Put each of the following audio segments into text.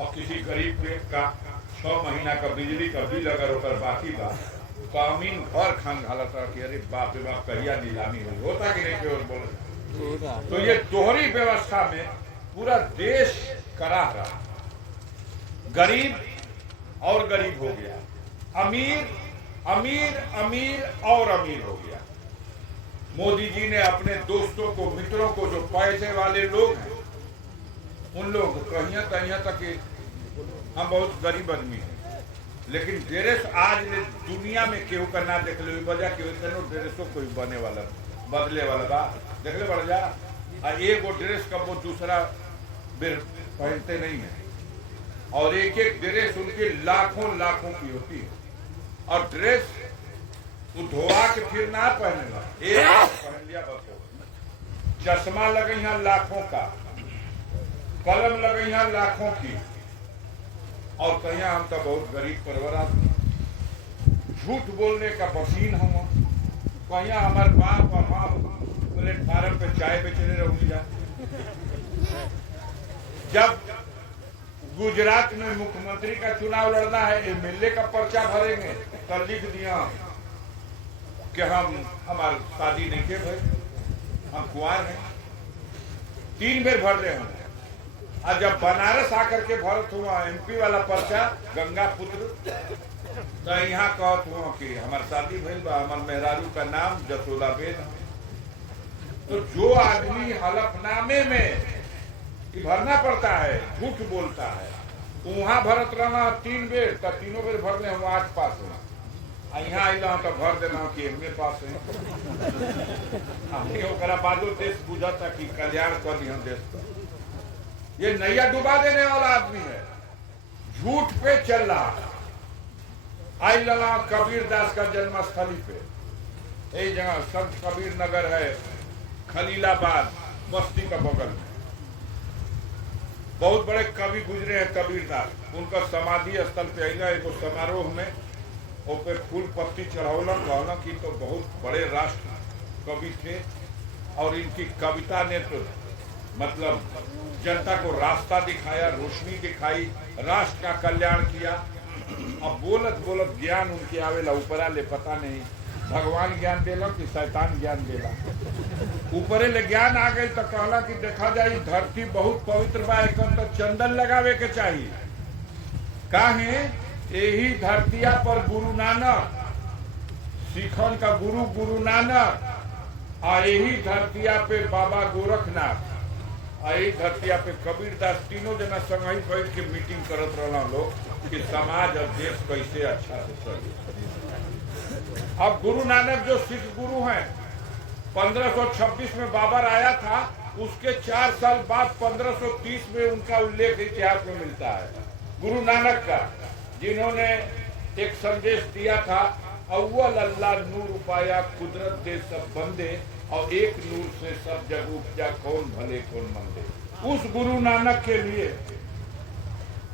और किसी गरीब का 6 महीना का बिजली का बिल अगर ओकर बाकी बा तो अमीन घर खान घालत कि अरे बाप रे बाप कहिया नीलामी हुई होता कि नहीं केवल बोल। तो ये दोहरी व्यवस्था में पूरा देश करा रहा, गरीब और गरीब हो गया, अमीर अमीर अमीर और अमीर हो गया। मोदी जी ने अपने दोस्तों को, मित्रों को, जो पैसे वाले लोग हैं उन लोग को कहिया तहिया तक हम बहुत गरीब आदमी हैं, लेकिन ड्रेस आज दुनिया में केहू का ना देख ले वजह के ड्रेसों कोई बने वाला बदले वाला बा देख ले बढ़ जा। एक वो ड्रेस का वो दूसरा बेर पहनते नहीं है, और एक एक ड्रेस उनकी लाखों लाखों की होती है। और ड्रेस वो धोआ के फिर ना पहनेगा, एक पहन लिया बस हो। चश्मा लगे यहाँ लाखों का, कलम लगे यहाँ लाखों की, और कहिया हम तो बहुत गरीब परवर आदमी, झूठ बोलने का बसीन हम। कहिया हमारे बाप और माँ प्लेटफार्म पे चाय बेचने रह जा। जब गुजरात में मुख्यमंत्री का चुनाव लड़ना है, एमएलए का पर्चा भरेंगे तो लिख दिया कि हमारी शादी नहीं के भाई, हम कुंवार हैं। 3 बेर भर रहे हैं। और जब बनारस आकर के भरत हुआ एमपी वाला पर्चा गंगा पुत्र, तो यहाँ कहत हुआ कि हमार शादी भइल बा, हमार मेहरारू का नाम जसोदाबेन। तो जो आदमी हलफनामे में भरना पड़ता है, झूठ बोलता है, वहां भरत रहना 3 बेर, तो 3 बेर भरने हुआ 8 पास हुआ। यहाँ आइला तो भर देना कि एमए पास है। बादो देश बुझता कि कल्याण कर दिया देश का। ये नैया डुबा देने वाला आदमी है, झूठ पे चल रहा। आई लला कबीर दास का जन्मस्थली पे, एक जगह संत कबीर नगर है, खलीलाबाद बस्ती का बगल में। बहुत बड़े कवि गुजरे हैं कबीर दास। उनका समाधि स्थल पे आइला एगो समारोह में, पे फूल पत्ती चढ़ौला, कहला कि तो बहुत बड़े राष्ट्र कवि थे, और इनकी कविता ने तो मतलब जनता को रास्ता दिखाया, रोशनी दिखाई, राष्ट्र का कल्याण किया। अब बोलत बोलत ज्ञान उनके आवेला ऊपरा ले पता नहीं भगवान ज्ञान देला कि शैतान ज्ञान देला। ऊपरे ले ज्ञान आ गई तो कहला कि देखा जाए धरती बहुत पवित्र बा, एकर तो चंदन लगावे के चाहिए। काहे यही धरतिया पर गुरु नानक, सिखन का गुरु गुरु नानक, और यही धरतिया पे बाबा गोरखनाथ, और यही धरतिया पे कबीर दास, तीनों जना संग ही बैठ के मीटिंग करत रहना लोग कि समाज और देश कैसे अच्छा से चले। अब गुरु नानक जो सिख गुरु हैं, 1526 में बाबर आया था, उसके 4 साल बाद 1530 में उनका उल्लेख इतिहास में मिलता है। गुरु नानक का, जिन्होंने एक संदेश दिया था, अव्वल अल्लाह नूर उपाया कुदरत दे सब बंदे, और एक नूर से सब जग उपजा कौन भले कौन मंदे। उस गुरु नानक के लिए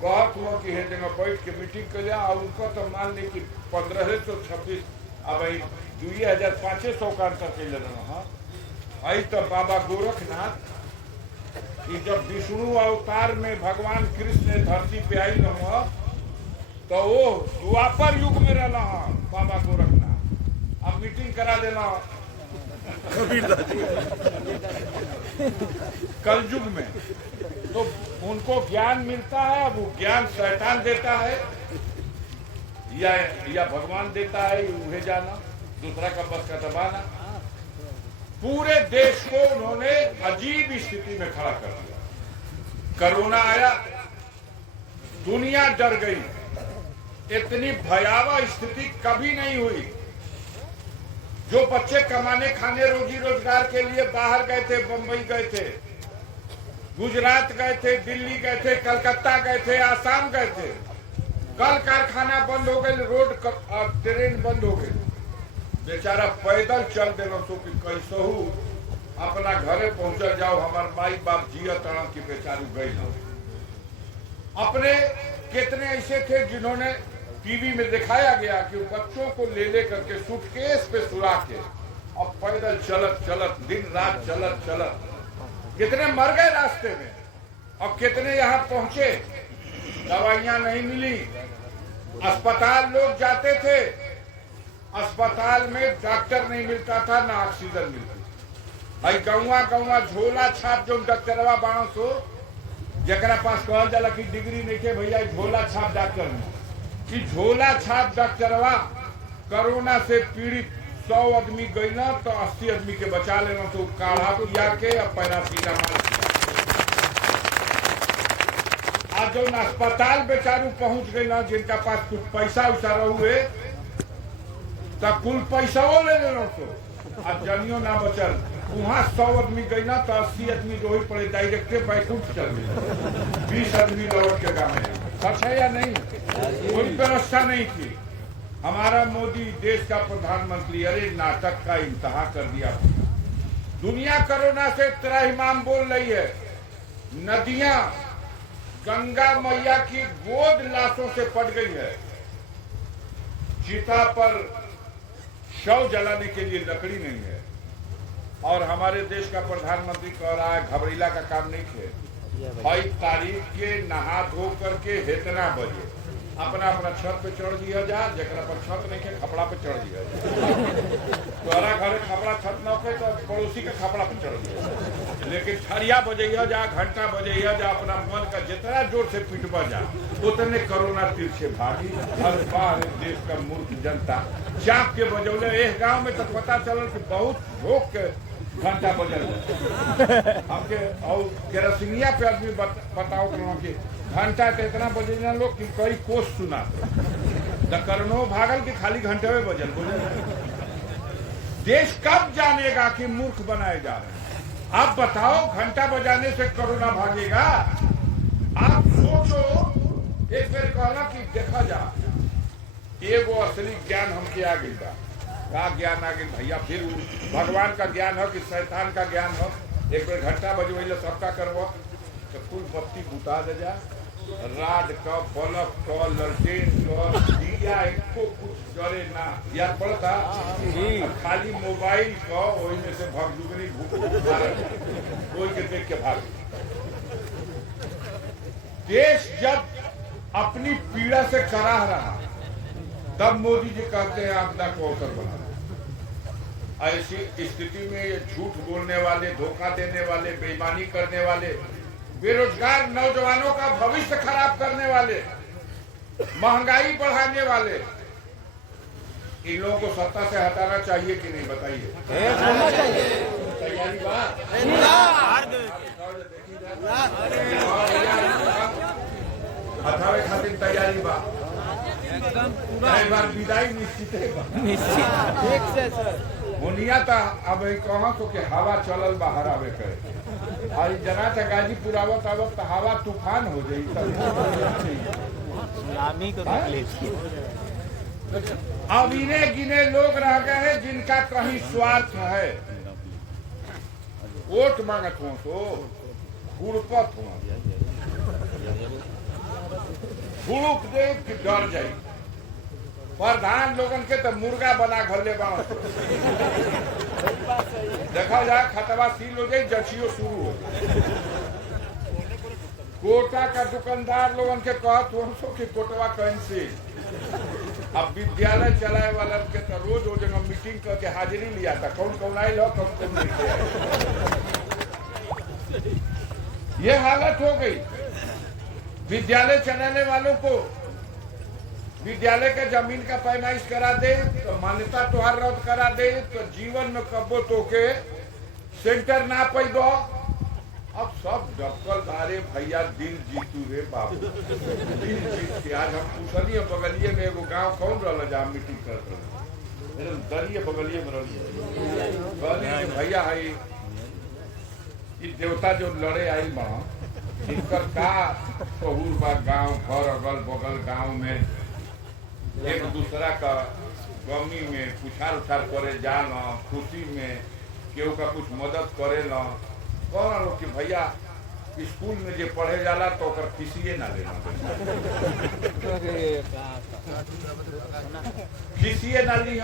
कहत हुआ कि है जगह बैठ के मीटिंग कर लिया, और उनका तो मान ली कि 1526 अब 2500 का अंतर के ले रहा। आई तो बाबा गोरखनाथ कि जब विष्णु अवतार में भगवान कृष्ण धरती पे आई रहा, तो वो द्वापर युग में रहना बाबा गोरखनाथ। अब मीटिंग करा देना कल युग में, तो उनको ज्ञान मिलता है। अब वो ज्ञान शैतान देता है या भगवान देता है, उन्हें जाना, दूसरा का बस का दबाना। पूरे देश को उन्होंने अजीब स्थिति में खड़ा कर दिया। कोरोना आया, दुनिया डर गई। इतनी भयावह स्थिति कभी नहीं हुई। जो बच्चे कमाने खाने रोजी रोजगार के लिए बाहर गए थे, बंबई गए थे, गुजरात गए थे, दिल्ली गए थे, कलकत्ता गए थे, आसाम गए थे, कल कारखाना बंद हो गए, रोड ट्रेन बंद हो गई। बेचारा पैदल चल देना तो कि कैसहू अपना घरे पहुंचल जाओ, हमार माई बाप जिया तड़ा की बेचारू गई ना। अपने कितने ऐसे थे जिन्होंने टीवी में दिखाया गया कि बच्चों को ले करके सूटकेस पे सुला के और पैदल चलत चलत दिन रात चलत चलत कितने मर गए रास्ते में, और कितने यहाँ पहुंचे। दवाइयां नहीं मिली, अस्पताल लोग जाते थे, अस्पताल में डॉक्टर नहीं मिलता था, ना ऑक्सीजन मिलती। भाई गौवा गौवा झोला छाप जो डॉक्टरवा बाणो सो जरा पास कहल जाला कि डिग्री नहीं के भैया झोला छाप डॉक्टर में कि झोला छाप डॉक्टरवा कोरोना से पीड़ित 100 आदमी गई ना तो 80 आदमी के बचा लेना, तो काढ़ा पिया के अब पैरासीटामोल आज जो अस्पताल बेचारू पहुंच गई ना, जिनका पास कुछ पैसा उसा रहुए तो कुल पैसा ले लेना, तो आज जनियो ना बचल। वहाँ 100 आदमी गई ना तो 80 आदमी जो ही पड़े डायरेक्टे बैकुंठ चल गए, 20 आदमी लौट के गाँव में। सच है या नहीं? कोई व्यवस्था नहीं थी। हमारा मोदी देश का प्रधानमंत्री, अरे नाटक का इंतहा कर दिया। दुनिया कोरोना से त्राहिमाम बोल रही है। नदियां गंगा मैया की गोद लाशों से पट गई है। चिता पर शव जलाने के लिए लकड़ी नहीं है। और हमारे देश का प्रधानमंत्री कह रहा है घबरीला का काम नहीं है। 22 तारीख के नहा धो करके इतना बजे अपना अपना छत पे चढ़ दिया जा, जरा पर छत नहीं के खपड़ा पे चढ़ दिया जा। तोहरा घरे खपड़ा छत न हो तो पड़ोसी के खपड़ा पे चढ़ दिया, लेकिन ठरिया बजैया जा, घंटा बजैया जा, अपना मन का जितना जोर से पिटवा जा, उतने कोरोना तीर से भागी। हर बार देश का मूर्ख जनता चाप के बजौले। एक गांव में तो पता चल कि बहुत भोग के घंटा बजल हमके और केरोसिनिया पे आदमी बताओ कि घंटा के इतना बजे ना लोग कि कई कोस सुना करनो भागल कि खाली घंटे में बजल देश कब जानेगा कि मूर्ख बनाए जा रहे हैं? आप बताओ, घंटा बजाने से कोरोना भागेगा? आप सोचो। एक बार कहला कि देखा जा एगो असली ज्ञान हमके आ गई बा। का ज्ञान आ गई भैया? फिर भगवान का ज्ञान हो कि शैतान का ज्ञान हो? एक बार घंटा बजवैले सबका करवा तो कुल बत्ती बुता दे जा, राड का, बल्ब का, ललटेन का, दिया एको कुछ जरे ना। याद पड़ता खाली मोबाइल का वही में से भगदुगनी कोई के देख के भाग। देश जब अपनी पीड़ा से कराह रहा तब मोदी जी कहते हैं आपदा को अवसर बना। ऐसी स्थिति में ये झूठ बोलने वाले, धोखा देने वाले, बेईमानी करने वाले, बेरोजगार नौजवानों का भविष्य खराब करने वाले, महंगाई बढ़ाने वाले, इन लोगों को सत्ता से हटाना चाहिए कि नहीं? बताइए। तैयारी बात हटावे खातिर तैयारी बात बार विदाई निश्चित है। मुनिया था अब कहा तो के हवा चलल बाहर आवे करे और जना था गाजीपुर आवत आवत हवा तूफान हो जाई। अब इन्हें गिने लोग रह गए हैं जिनका कहीं स्वार्थ है। वोट मांगत हो तो गुड़पत हो गुड़ुक दे कि डर जाए। प्रधान लोगन के तो मुर्गा बना घले बना देखा जाए खतवा सील हो जाए, जचियो शुरू हो। कोटा का दुकानदार लोगन के कहत हो कि कोटवा कैंसिल। अब विद्यालय चलाए वाला के तो रोज वो जगह मीटिंग करके हाजिरी लिया था, कौन कौन आये लो कौन कौन नहीं आए। ये हालत हो गई। विद्यालय चलाने वालों को विद्यालय के जमीन का पैमाइश करा दे तो मान्यता तुहार रद्द करा दे तो जीवन में कब्बो तो के सेंटर ना पैदो। अब सब डबकल धारे भैया दिल जीतू रे बाबू, दिल जीत के। आज हम पूछलिए बगलिए में एगो गांव कौन रहा जहाँ मीटिंग करते रहे, दरिये बगलिए में रही भैया है देवता जो लड़े आई बड़ा इनकर का शहूर बा। गांव घर अगल बगल गांव में एक दूसरा का गमी में पुछार उछार करे जान, खुशी में केहू का कुछ मदद करे न। कौन लोग कि भैया स्कूल में जो पढ़े जाला तो ओकर फीसिए ना लेना, फीसिए ना ली।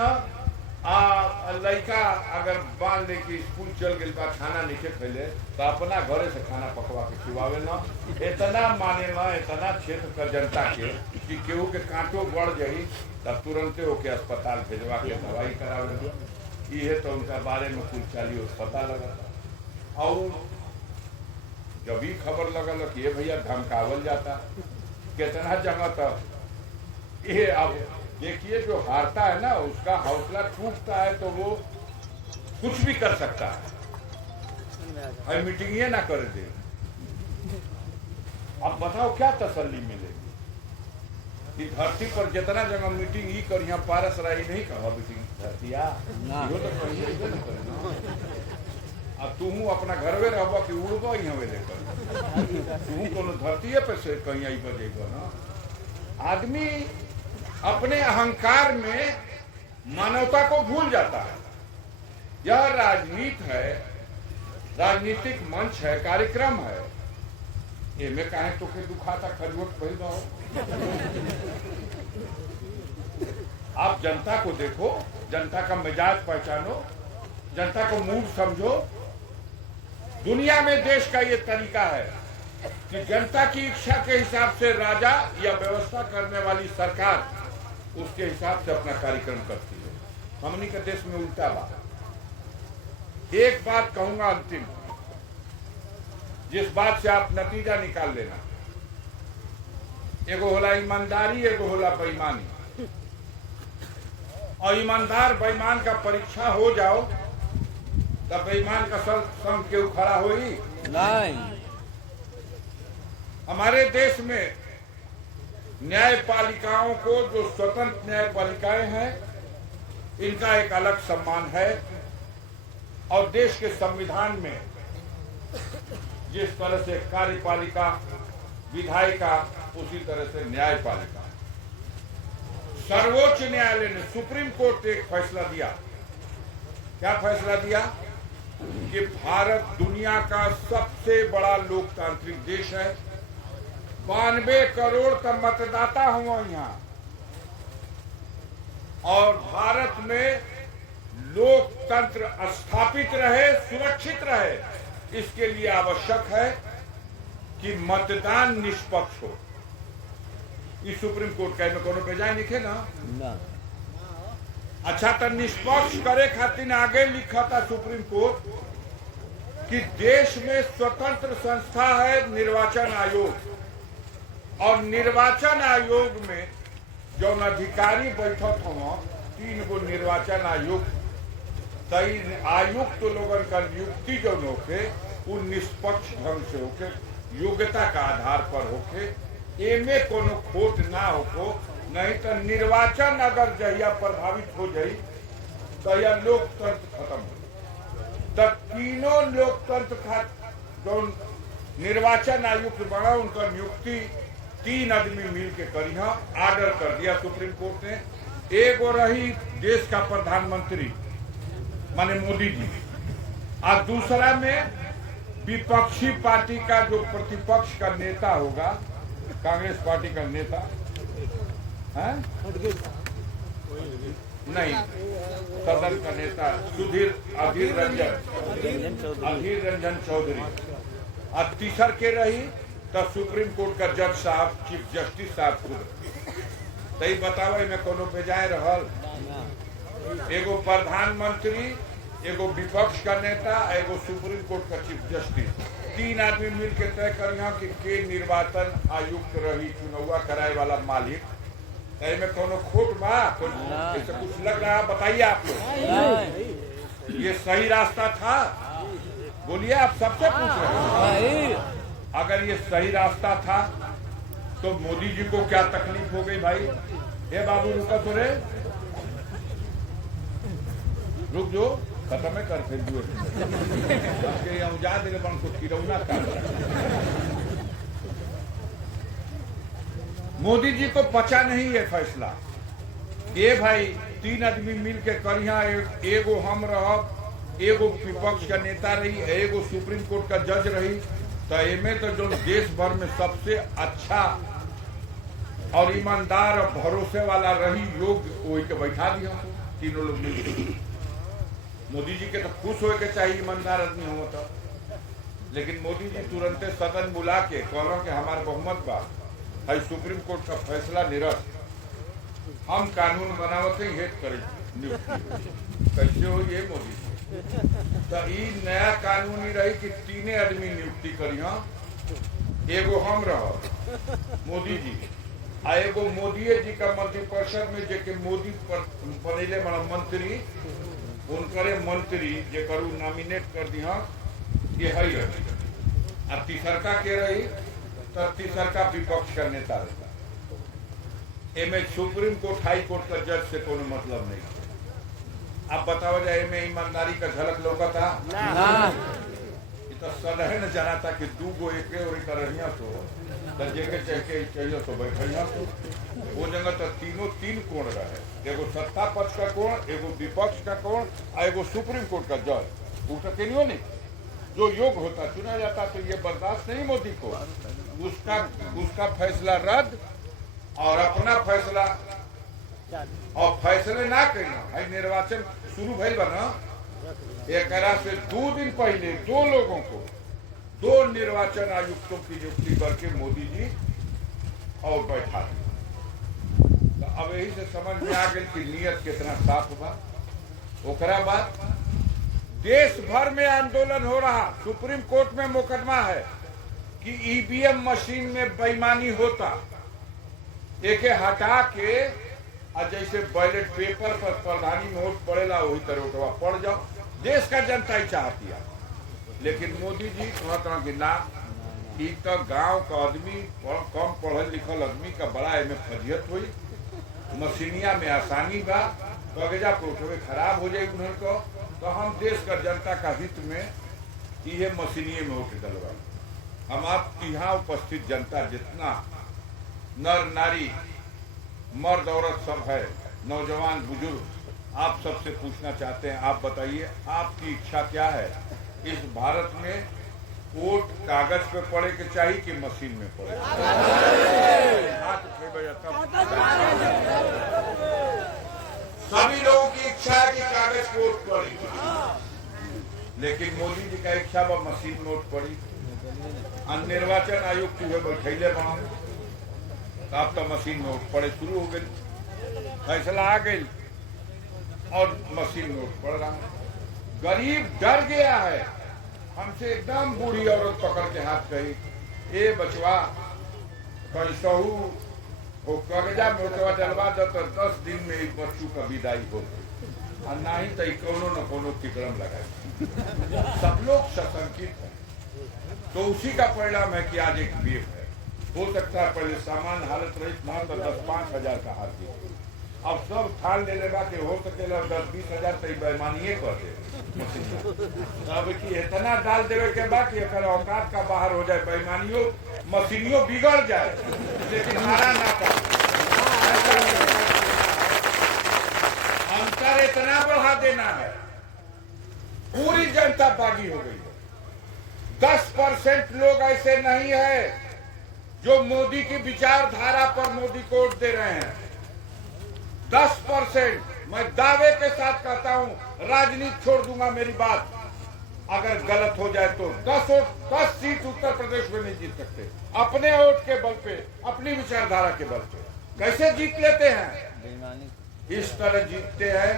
लड़का अगर मान ले कि स्कूल चल गई बा खाना नहीं खैले तो अपना घरे से खाना पकवा के खिलावे ना, इतना माने ना, इतना क्षेत्र का जनता के कि केहू के कांटो बढ़ जाई तब तुरंते होके अस्पताल भेजवा के दवाई करावे ना। ये तो उनका बारे में कुछ चाहिए पता लगा। और जब ही खबर लगल कि ये भैया धमकावल जाता कितना जगह तक ये। अब देखिए जो हारता है ना उसका हौसला टूटता है तो वो कुछ भी कर सकता है, मीटिंग ये ना कर दे। अब बताओ क्या तसल्ली मिलेगी कि धरती पर जितना जगह मीटिंग ही कर, यहाँ पारस राय नहीं कहा मीटिंग धरतिया तो अब तू अपना घर में रह कि उड़ब यहाँ लेकर तू कोनो धरती पे से कहीं आई बजेगा ना। आदमी अपने अहंकार में मानवता को भूल जाता है। यह राजनीति है, राजनीतिक मंच है, कार्यक्रम है। ये में कहे तो के दुखाता खरगोट पहल हो। आप जनता को देखो, जनता का मिजाज पहचानो, जनता को मूड समझो। दुनिया में देश का ये तरीका है कि जनता की इच्छा के हिसाब से राजा या व्यवस्था करने वाली सरकार उसके हिसाब से अपना कार्यक्रम करती है। हमनी के देश में उल्टा बात। एक बात कहूंगा अंतिम, जिस बात से आप नतीजा निकाल लेना, एगो होला ईमानदारी, एगो होला बेईमानी। और ईमानदार बेईमान का परीक्षा हो जाओ तब बेईमान का संग क्यों खड़ा होई नहीं। हमारे देश में न्यायपालिकाओं को, जो स्वतंत्र न्यायपालिकाएं हैं, इनका एक अलग सम्मान है। और देश के संविधान में जिस तरह से कार्यपालिका, विधायिका, उसी तरह से न्यायपालिका। सर्वोच्च न्यायालय ने, सुप्रीम कोर्ट ने एक फैसला दिया। क्या फैसला दिया कि भारत दुनिया का सबसे बड़ा लोकतांत्रिक देश है। 92 करोड़ का मतदाता हुआ यहाँ, और भारत में लोकतंत्र स्थापित रहे, सुरक्षित रहे, इसके लिए आवश्यक है कि मतदान निष्पक्ष हो। इस सुप्रीम कोर्ट का में कोनो पे जाए लिखे ना। अच्छा, तो निष्पक्ष करे खातिर आगे लिखा था सुप्रीम कोर्ट कि देश में स्वतंत्र संस्था है निर्वाचन आयोग, और निर्वाचन आयोग में जो अधिकारी बैठक हो 3 गो निर्वाचन आयोग, तई आयुक्त तो लोगन का नियुक्ति जो होके वो निष्पक्ष ढंग से होके, योग्यता का आधार पर होके, एमे कोनो खोट ना हो। नहीं तो निर्वाचन अगर जहिया प्रभावित हो जाई तो यह लोकतंत्र खत्म हो। तब तीनों लोकतंत्र का जो निर्वाचन आयुक्त बना, उनका नियुक्ति 3 आदमी मिल के करी, आर्डर कर दिया सुप्रीम कोर्ट ने। एक और रही देश का प्रधानमंत्री माने मोदी जी, और दूसरा में विपक्षी पार्टी का जो प्रतिपक्ष का नेता होगा, कांग्रेस पार्टी का नेता है नहीं, सदन का नेता अधीर रंजन चौधरी, और तीसर के रही तो सुप्रीम कोर्ट का जज साहब, चीफ जस्टिस साहब खुद। तई बतावे में कोनो बेजाय रहल। एगो प्रधानमंत्री, एगो विपक्ष का नेता, एगो सुप्रीम कोर्ट का चीफ जस्टिस, 3 आदमी मिल के तय करिया कि के निर्वाचन आयुक्त रही, चुनाव कराए वाला मालिक। में कोनो खोट बा, ऐसा कुछ लग रहा, बताइए आप लोग। ये सही रास्ता था? बोलिए, आप सबसे पूछ रहे हैं। अगर ये सही रास्ता था तो मोदी जी को क्या तकलीफ हो गई भाई? हे बाबू रुका तो रे, रुक जो, खत्म है कर फिर जा दे बन को खिलौना कर। मोदी जी को पचा नहीं है फैसला। ये भाई 3 आदमी मिल के करिया, एगो हम रह, एगो विपक्ष का नेता रही, एगो सुप्रीम कोर्ट का जज रही, तो एमे तो जो देश भर में सबसे अच्छा और ईमानदार और भरोसे वाला रही, योग वही के बैठा दिया। तीनों लोग मिलकर। मोदी जी के तो खुश होए के चाहिए, ईमानदार आदमी हो तो। लेकिन मोदी जी तुरंते सदन बुला के कहलो कि हमारे बहुमत बा, है सुप्रीम कोर्ट का फैसला निरस्त, हम कानून बनावते ही हेत करे नियुक्ति। कैसे हो ये मोदी जी? तो ये नया कानून ही रही कि तीने आदमी नियुक्ति करिया, एगो हम रह मोदी जी आ एगो मोदी जी का मंत्रिपरिषद में जेके मोदी बनेले बड़ा मंत्री, उनकरे मंत्री जे करू नॉमिनेट कर दिया ये है रही। आ तीसरका के रही तो तीसरका विपक्ष का नेता रहता। एमे सुप्रीम कोर्ट हाई कोर्ट का जज से कोई मतलब नहीं। आप बताओ जाए में ईमानदारी का झलक लौका था तो सदहे न जाना था कि दू गो एक और करहिया तो जेके चाहिए तो बैठिया तो वो जगह तो तीनों तीन कोण रहे, एगो सत्ता पक्ष का कोण, एगो विपक्ष का कोण, और एगो सुप्रीम कोर्ट का जज। वो तो क्यों नहीं, जो योग होता चुना जाता तो ये बर्दाश्त नहीं मोदी को। उसका फैसला रद्द और अपना फैसला, और फैसले ना करना। निर्वाचन शुरू भइल बा ना, एक से 2 दिन पहले 2 लोगों को 2 निर्वाचन आयुक्तों की नियुक्ति करके मोदी जी और बैठा। तो अब यही से समझ में आ गई कि नियत कितना साफ हुआ। ओकरा बाद देश भर में आंदोलन हो रहा, सुप्रीम कोर्ट में मुकदमा है कि ईवीएम मशीन में बेईमानी होता, एके हटा के और जैसे बैलेट पेपर पर प्रधानी नोट पड़ेला वही तरह पड़ जाओ। देश का जनता ही चाहती है, लेकिन मोदी जी कहता कि ना, कि तो गांव का आदमी, कम पढ़ल लिखल आदमी का बड़ा एमे फजियत हुई, मशीनिया में आसानी बा, कागजा प्रोटोवे खराब हो जाए उन्हें को, तो हम देश का जनता का हित में ये मशीनिये में होके डलवा। हम आप यहाँ उपस्थित जनता जितना नर नारी मर्द औरत सब है, नौजवान बुजुर्ग, आप सबसे पूछना चाहते हैं, आप बताइए आपकी इच्छा क्या है? इस भारत में वोट कागज पे पड़े के चाहिए कि मशीन में पड़े? सभी लोगों की इच्छा है कि कागज पे वोट पड़े, लेकिन मोदी जी का इच्छा व मशीन में वोट पड़ी। निर्वाचन आयोग की बैठे बना, अब तो मशीन में वोट पड़े शुरू हो गई, फैसला आ गई और मशीन में वोट पड़ रहा। गरीब डर गया है। हमसे एकदम बूढ़ी औरत पकड़ के हाथ कही, ए बचवा कैसहू वो कागजा में डलवा दो तो 10 दिन में एक बच्चू का विदाई हो, और ना ही तो कोनो न कोनो तिकड़म लगाए। सब लोग सशंकित है, तो उसी का परिणाम है कि आज एक वेव है। हो सकता है पहले सामान्य हालत रही ना तो 10-5 हजार का हार दी, अब सब ठान ले लेगा कि हो सके 10-20 हजार तो बेईमानिए कर दे। अब कि इतना डाल देवे के बाद कि औकात का बाहर हो जाए, बेईमानियों मशीनियों बिगड़ जाए, लेकिन हारा ना कर। अंतर इतना बढ़ा देना है, पूरी जनता बागी हो गई है। 10% लोग ऐसे नहीं है जो मोदी की विचारधारा पर मोदी को वोट दे रहे हैं। 10%। मैं दावे के साथ कहता हूं, राजनीति छोड़ दूंगा मेरी बात, अगर गलत हो जाए तो 10 सीट उत्तर प्रदेश में नहीं जीत सकते अपने वोट के बल पे, अपनी विचारधारा के बल पे। कैसे जीत लेते हैं? इस तरह जीतते हैं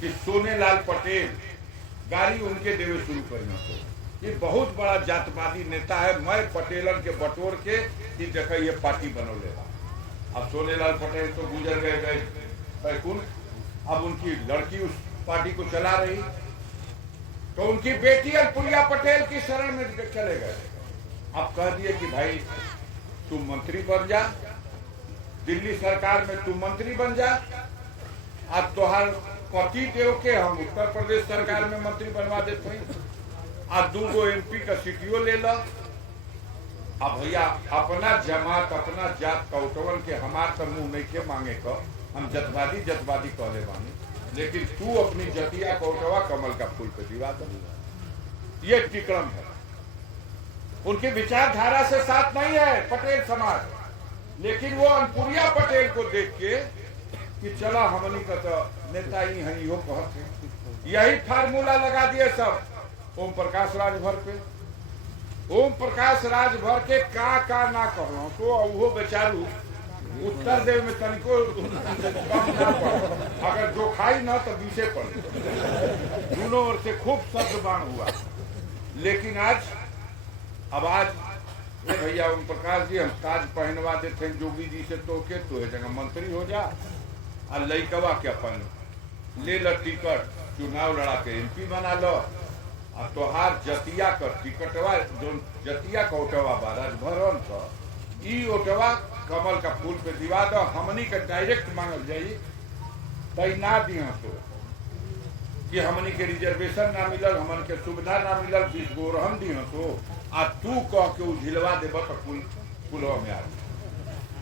कि सोनेलाल पटेल गाड़ी उनके देवे शुरू करना को, ये बहुत बड़ा जातवादी नेता है। मैं पटेलन के बटोर के कि देखा ये पार्टी बनौलेगा। अब सोनेलाल पटेल तो गुजर गए बैकुंठ, अब उनकी लड़की उस पार्टी को चला रही, तो उनकी बेटी अनुप्रिया पटेल की शरण में चले गए। अब कह दिए कि भाई तू मंत्री बन जा, दिल्ली सरकार में तू मंत्री बन जा, अब तोहार पति देव के हम उत्तर प्रदेश सरकार में मंत्री बनवा देते हैं, आज 2 MP का सीटीओ ले लो। अब भैया अपना जमात अपना जात कौटवन के हमार तो मुंह नहीं के मांगे को, हम जतवादी कहले बानी, लेकिन तू अपनी जतिया कौटवा कमल का फूल पे दिवा दो। ये टिकड़म है, उनकी विचारधारा से साथ नहीं है पटेल समाज, लेकिन वो अनुप्रिया पटेल को देख के कि चला हमनी का तो नेता ही है, इहो कहते यही फार्मूला लगा दिए सब ओम प्रकाश राजभर पे। ओम प्रकाश राजभर के का ना कहलो तो वो बेचारू उत्तर देव में तनिको कम ना पड़े, अगर जो खाई ना तो बीसे पड़े, दोनों ओर से खूब शब्द बाण हुआ। लेकिन आज अब आज भैया ओम प्रकाश जी हम ताज पहनवा देते जोगी जी से, तो के तो है जगह मंत्री हो जा और लइकवा के अपन ले ल टिकट, चुनाव लड़ा के एमपी बना लो, और तोहार जतिया कर टिकटवा जो जतिया का ओटवा बा राजभरन का ई ओटवा कमल का फूल पे दिवा दो, हमनी के डायरेक्ट मांगल जाई तई ना दिया तो कि हमनी के रिजर्वेशन ना मिलल, हमन के सुविधा ना मिलल, 20 गो रहन दिया तो आ तू कह के झिलवा देब तो पुलवा में आ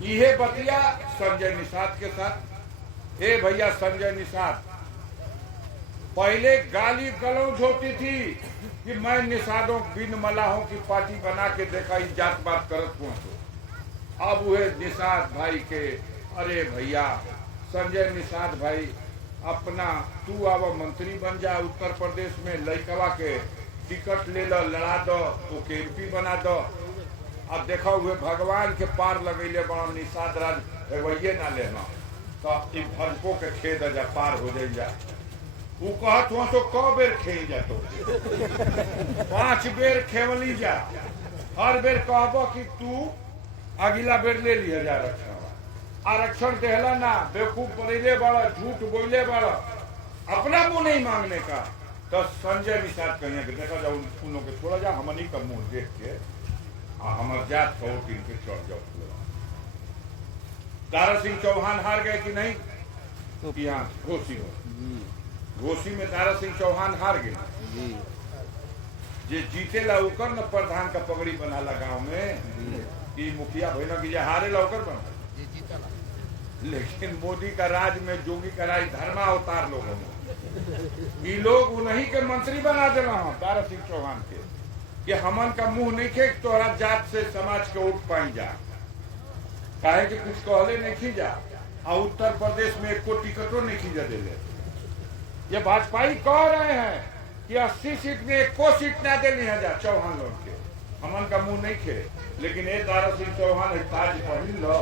इहे बतिया संजय निषाद के साथ। ए भैया संजय निषाद पहले गाली गलौज होती थी कि मैं निषादों बिन मलाहों की पार्टी बना के देखा इस जात बात करत पहुंचो। अब वह निषाद भाई के अरे भैया संजय निषाद भाई अपना तू आवा मंत्री बन जा उत्तर प्रदेश में, लइकवा के टिकट ले लो, लड़ा दो, ओके एमपी बना दो। अब देखो हुए भगवान के पार लगैले बड़ा निषाद राज वही ना लेना तो भजपो के खेद जा पार हो जा। वो कहत हुआ तो कौ बेर खे जा तो 5 बेर खेवली जा, हर बेर कहबो कि तू अगला बेर ले लिया जा आरक्षण देहला ना, बेवकूफ बनेले बड़ा, झूठ बोले बड़ा, अपना मुंह नहीं मांगने का। तो संजय निषाद कहिए कि देखा जाओ उन के छोड़ा जा, हमनी का मुंह देख के हमार जात का वोट इनके चढ़ जाओ। तारा सिंह चौहान हार गए कि नहीं? तो यहाँ घोसी में तारा सिंह चौहान हार गए। जे जीते ला उकर न प्रधान का पगड़ी बना ला गाँव में कि मुखिया भैया की हारे ला उकर बना। लेकिन मोदी का राज में जोगी का राज धर्मा अवतार लोगों में ये लोग उन्हीं के मंत्री बना देना हो तारा सिंह चौहान के कि हमन का मुंह नहीं खे तोहरा जात से समाज के उठ पाई जा, काहे कि कुछ कहले नहीं खींचा और उत्तर प्रदेश में एक को टिकटों नहीं खींचा दे। ये भाजपा कह रहे हैं कि 80 सीट में 1 को सीट ना देनी है जा चौहान लोग के, हमन का मुंह नहीं खे। लेकिन ये तारा सिंह चौहान ताज पहन लो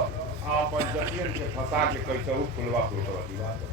अपन जतियन के फंसा के कैसे खुलवा दिवा दो।